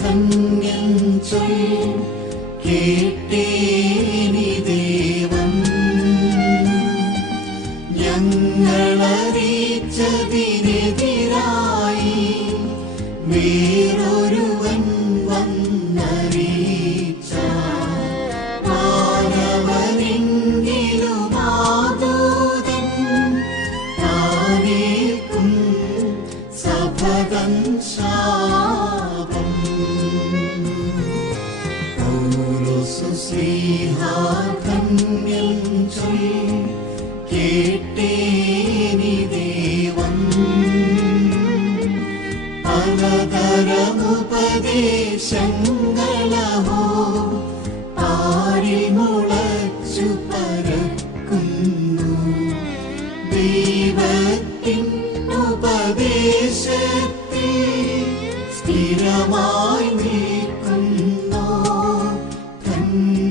्यञ्चो केटेरिदेवम् ञरिच दिरतिरा न्य केटेरि देवम् अरदर उपदेशङ्गलो पारिमुच्चु परकुन्दु देवतिम् ദേശത്തിൽ സ്ഥിരമായി നിൽക്കുന്നോ തന്നെ